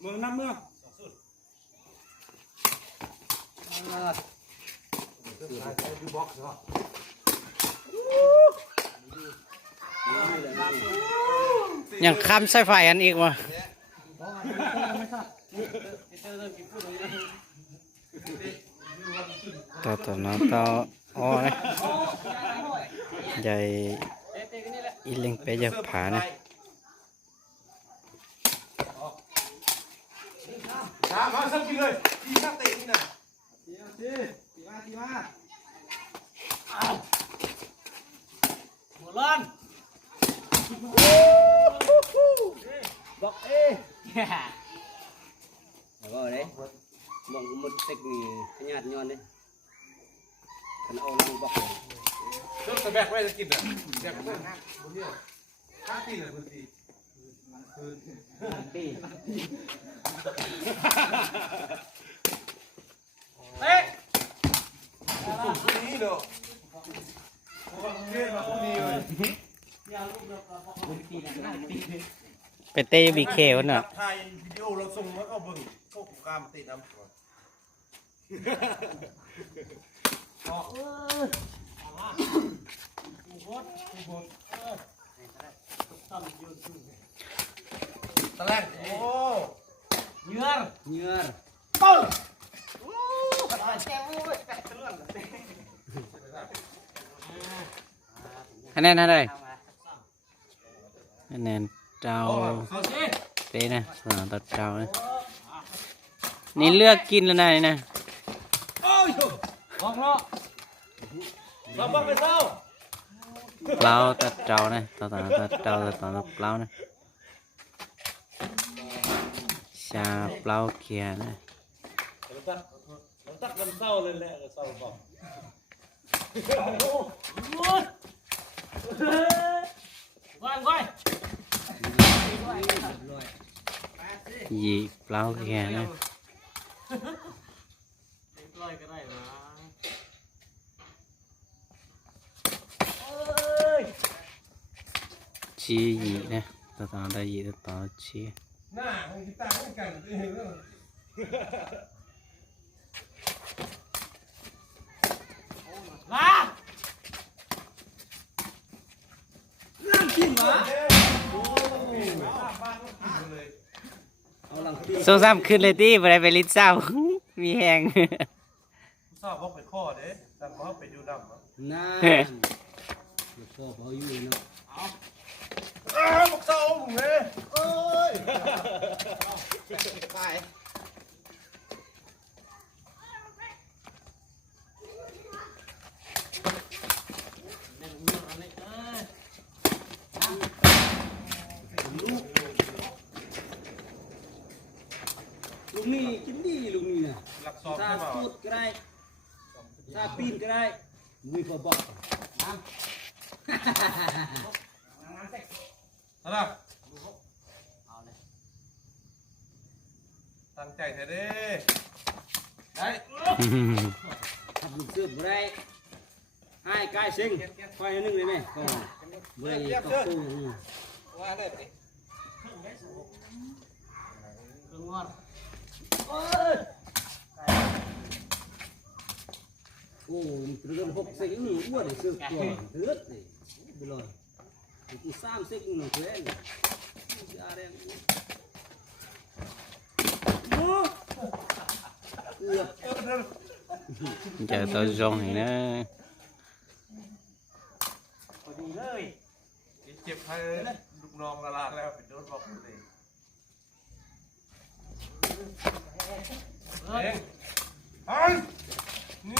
เมืองน้ำเมืองยังค้ำใส่ไฟอันอีกวะต่อน้องต่ออ๋อนะใหญ่อีเล็งไปจะผานะมาสักทีเลยทีนักเตะนี่นะทีมาหัวล้านบอกแล้วก็đấy mong một tịch mì nhạt nhon đấy còn âu lăng bọc này เริ่มจะแบกไว้จะกินอ่ะแบกไว้บนนี้ข้าตีเลยบนตีเอ๊ะคนนี้เนาะเรียนมาคนนี้เลย ไปเตะบีเควะน่ะ ถ่ายวิดีโอเราส่งแล้วก็เบิ่งพวกกามติดน้ำก่อนตะแลงโอ้เนื้อ nhựa ต้นคะแนนเท่าไหร่คะแนนเจ้าเป๊ะนะสนามตัดเจ้านะนี่เลือกกินแล้วนะนี่นะ เราบังไปเท่า เปล่าตัดเจ้านะต่อตัดเจ้าต่อเปล่านะชาเปล่าเกียร์นะ ตักมันเศร้าเลยแหละเศร้าบอกยีเปล่าเกียร์นะชียีนะต่อได้ยีต่อชี หน้าของกีตาร์ไม่กันตัวเองเลยนั่งกินเหรอ âu lăng ti โซ่ซ้ำขึ้นเลยที่ไปได้ไปลิ้นเศร้า มีแหง ทราบว่าไปข้อเด้แต่ว่าไปดูดำ na được cho bao nhiêu nữa บอกเศร้าผมเลยเอ้ยไป lúc này kín đi lúc này nè หลักสอบใช่ ta ไหม tuột cái này ta pin cái này người phải bọc อะไรตั้งใจเถอะเด้ได้ thật lục xương vào đây hai cái sinh quay nó nâng lên này còn về cọc tuว่าเลยดิ ô từ gần hộp xích nữa uổng để sương tuổi rớt này bây giờ thì sam xích nữa thế này ra đây เจอตัวจงนี่นะ พอดีเลยเจ็บใครลูกน้องละลาแล้วเป็นโดนบอกเลยเองไอ้นี่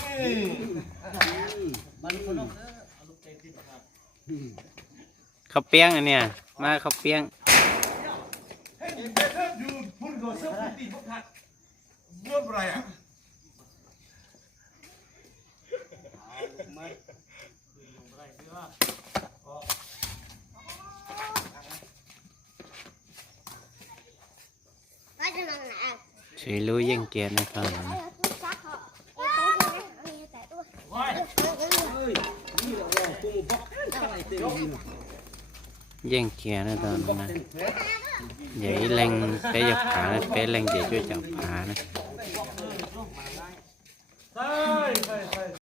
เขาเปี้ยงอันเนี้ยมาเขาเปี้ยง เฮ้ยเธออยู่พุ่นก่อนเสื้อพุ่นตีพวกทัดเรื่องอะไรอ่ะ chỉ lưu dân kia này thôi dân kia này thôi vậy lên bé dọc phá này bé lên để cho chọc phá này